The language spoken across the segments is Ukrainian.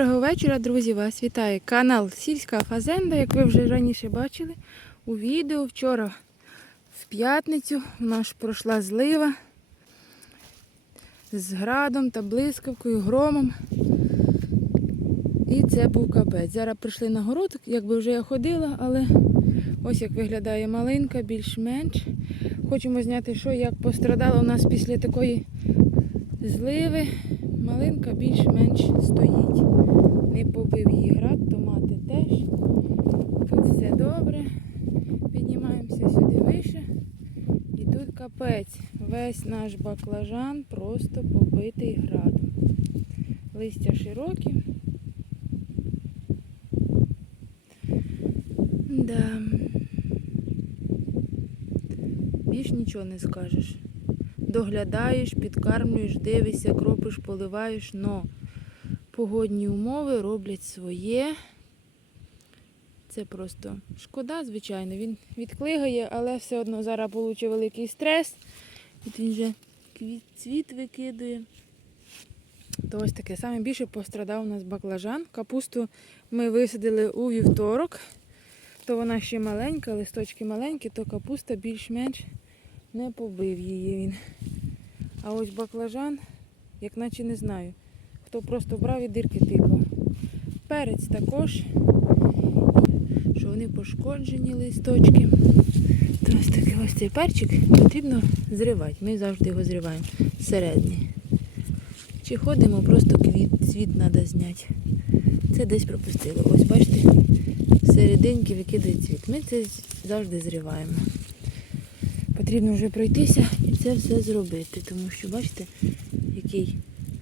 Доброго вечора, друзі! Вас вітає канал Сільська Фазенда. Як ви вже раніше бачили у відео, вчора в п'ятницю у нас пройшла злива з градом та блискавкою, громом. І це був капець. Зараз прийшли на город, якби вже я ходила, але ось як виглядає малинка, більш-менш. Хочемо зняти, що як пострадало у нас після такої зливи. Малинка більш-менш стоїть. Не побив її град, томати теж. Тут все добре. Піднімаємося сюди вище. І тут капець. Весь наш баклажан просто побитий градом. Листя широкі. Да. Більш нічого не скажеш доглядаєш, підкармлюєш, дивишся, кропиш, поливаєш, но погодні умови роблять своє. Це просто шкода, звичайно. Він відклигає, але все одно зараз отримав великий стрес. От він вже цвіт викидує. То ось таке. Саме більше пострадав у нас баклажан. Капусту ми висадили у вівторок. То вона ще маленька, листочки маленькі, то капуста більш-менш не побив її він. А ось баклажан, як наче не знаю. Хто просто брав і дирки тикав. Перець також, що вони пошкоджені листочки. То ось такий ось цей перчик потрібно зривати. Ми завжди його зриваємо середній. Чи ходимо, просто квіт, цвіт треба зняти. Це десь пропустило. Ось бачите, серединки викидає цвіт. Ми це завжди зриваємо потрібно вже пройтися і це все зробити. Тому що, бачите, який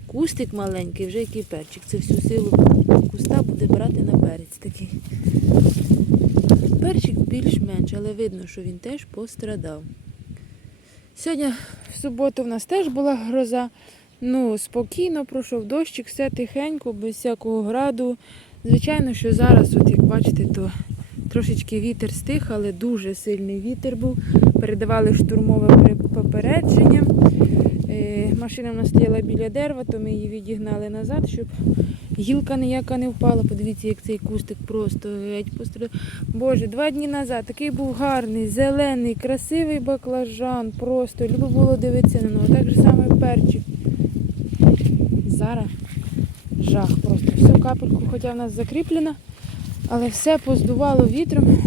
кустик маленький, вже який перчик. Це всю силу куста буде брати на перець такий. Перчик більш-менш, але видно, що він теж пострадав. Сьогодні в суботу в нас теж була гроза. Ну, спокійно пройшов дощик, все тихенько, без всякого граду. Звичайно, що зараз, от як бачите, то трошечки вітер стих, але дуже сильний вітер був передавали штурмове попередження. Машина в нас стояла біля дерева, то ми її відігнали назад, щоб гілка ніяка не впала. Подивіться, як цей кустик просто геть пострадав. Боже, два дні назад такий був гарний, зелений, красивий баклажан. Просто любо було дивитися на нього. Так же саме перчик. Зараз жах просто. Всю капельку, хоча в нас закріплена, але все поздувало вітром.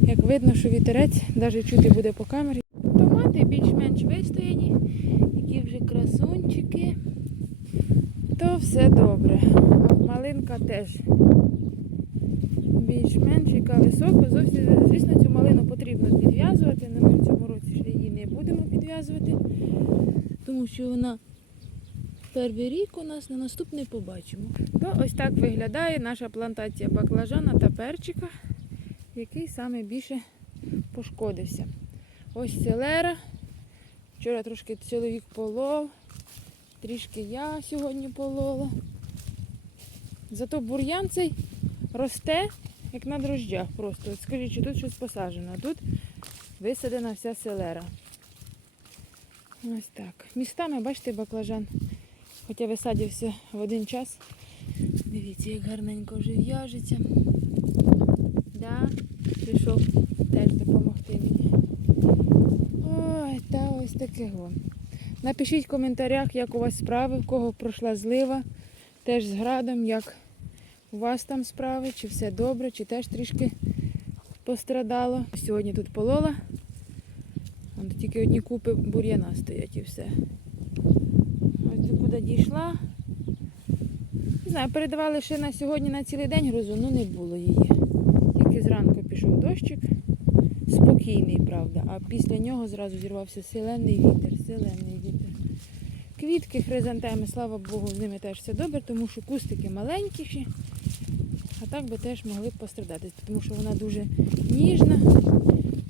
Як видно, що вітерець навіть чути буде по камері. Томати більш-менш вистояні, красунчики, то все добре. Малинка теж більш-менш яка висока. Зовсім, звісно, цю малину потрібно підв'язувати, але ми в цьому році ще її не будемо підв'язувати, тому що вона перший рік у нас на наступний побачимо. То ось так виглядає наша плантація баклажана та перчика який саме більше пошкодився. Ось селера. Вчора трошки чоловік полов, трішки я сьогодні полола. Зато бур'ян цей росте, як на дрожжах просто. Скажіть, що тут щось посаджено. Тут висадена вся селера. Ось так. Містами, бачите, баклажан. Хоча висадився в один час. Дивіться, як гарненько вже в'яжеться. Да, прийшов теж допомогти мені. Ой, та ось таке го. Напишіть в коментарях, як у вас справи, в кого пройшла злива, теж з градом, як у вас там справи, чи все добре, чи теж трішки пострадало. Сьогодні тут полола. Вон тільки одні купи бур'яна стоять і все. Ось куди дійшла. Не знаю, передавали ще на сьогодні на цілий день грозу, ну не було її. Тільки зранку пішов дощик, спокійний, правда, а після нього зразу зірвався силенний вітер, силенний вітер. Квітки, хризантеми, слава Богу, з ними теж все добре, тому що кустики маленькі, а так би теж могли б пострадати, тому що вона дуже ніжна.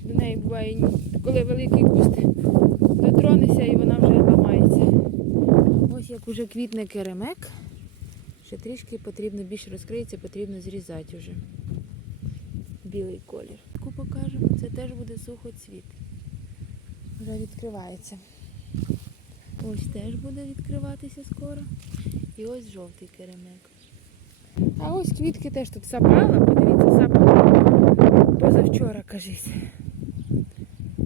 До неї буває, коли великий куст дотронешся і вона вже ламається. Ось як уже квітне керемек. Ще трішки потрібно більше розкриється, потрібно зрізати вже білий колір. Покажемо, це теж буде сухоцвіт. Вже відкривається. Ось теж буде відкриватися скоро. І ось жовтий керемек. А ось квітки теж тут сапала, подивіться, сапала позавчора, кажись.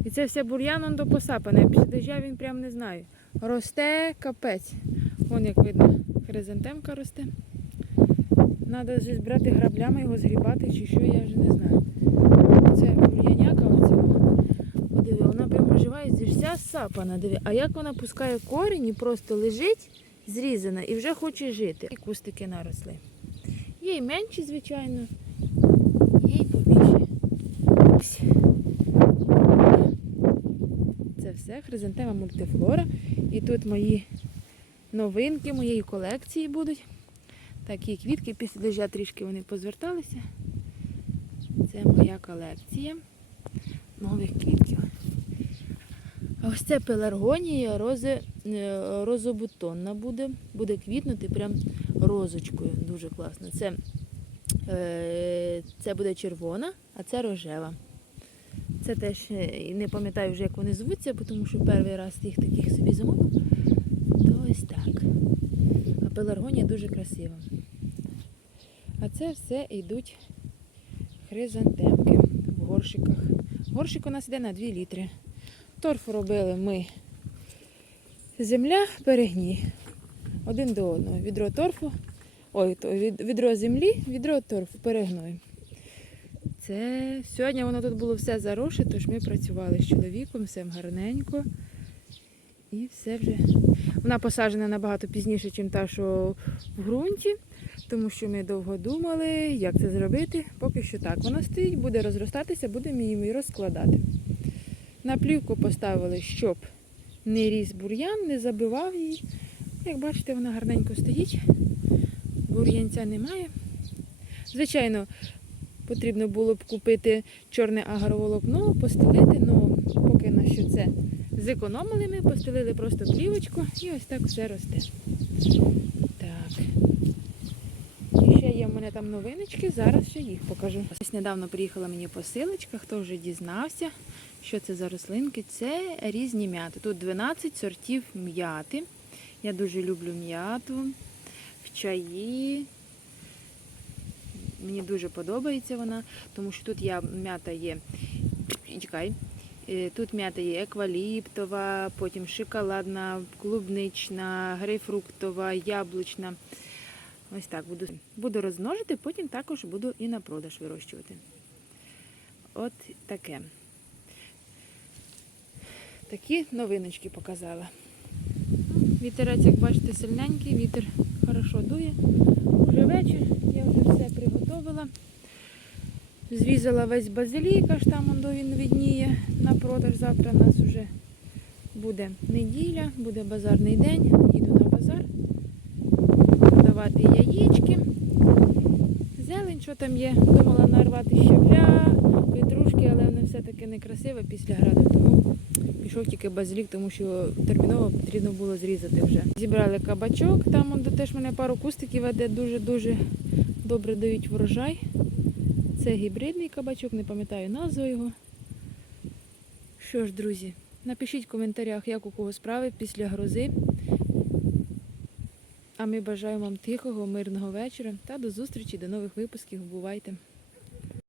І це все бур'яном до посапане. Після дождя він прям не знаю. Росте капець. Вон як видно, хризантемка росте. Треба вже збирати граблями його згрібати чи що, я вже не знаю. Це бур'яняка оцього. Подиви, вона прямо жива вся сапана. Диви. А як вона пускає корінь і просто лежить зрізана і вже хоче жити. І кустики наросли. Є й менші, звичайно, є й побільші. Це все хризантема мультифлора. І тут мої новинки моєї колекції будуть. Такі квітки після дождя трішки вони позверталися. Це моя колекція нових квітків. Ось це пеларгонія рози, е, розобутонна буде. Буде квітнути прям розочкою. Дуже класно. Це, е, це буде червона, а це рожева. Це теж е, не пам'ятаю вже, як вони звуться, тому що перший раз їх таких собі замовив. То ось так. Пеларгонія дуже красива. А це все йдуть хризантемки в горшиках. Горшик у нас йде на 2 літри. Торфу робили ми земля, перегній. Один до одного. Відро торфу, ой, відро землі, відро торфу, перегною. Це сьогодні воно тут було все зароше, тож ми працювали з чоловіком, все гарненько. І все вже. Вона посаджена набагато пізніше, ніж та, що в ґрунті, тому що ми довго думали, як це зробити. Поки що так. Вона стоїть, буде розростатися, будемо її розкладати. На плівку поставили, щоб не ріс бур'ян, не забивав її. Як бачите, вона гарненько стоїть. Бур'янця немає. Звичайно, потрібно було б купити чорне агроволокно, постелити, але поки на що це зекономили ми, постелили просто плівочку і ось так все росте. Так. І ще є в мене там новиночки, зараз ще їх покажу. Ось недавно приїхала мені посилочка, хто вже дізнався, що це за рослинки. Це різні м'яти. Тут 12 сортів м'яти. Я дуже люблю м'яту в чаї. Мені дуже подобається вона, тому що тут я, м'ята є. Чекай. Е, Тут м'ята є екваліптова, потім шоколадна, клубнична, грейпфруктова, яблучна. Ось так буду, буду розмножити, потім також буду і на продаж вирощувати. От таке. Такі новиночки показала. Вітерець, як бачите, сильненький, вітер хорошо дує. Уже вечір, я вже все приготувала. Зрізала весь базилік, аж там до він відніє на продаж. Завтра у нас вже буде неділя, буде базарний день. Їду на базар продавати яєчки. Зелень, що там є, думала нарвати щавля, петрушки, але воно все-таки некрасиве після граду. Тому пішов тільки базилік, тому що терміново потрібно було зрізати вже. Зібрали кабачок, там теж мене пару кустиків, де дуже-дуже добре дають врожай. Це гібридний кабачок, не пам'ятаю назву його. Що ж, друзі, напишіть в коментарях, як у кого справи після грози. А ми бажаємо вам тихого, мирного вечора та до зустрічі, до нових випусків. Бувайте!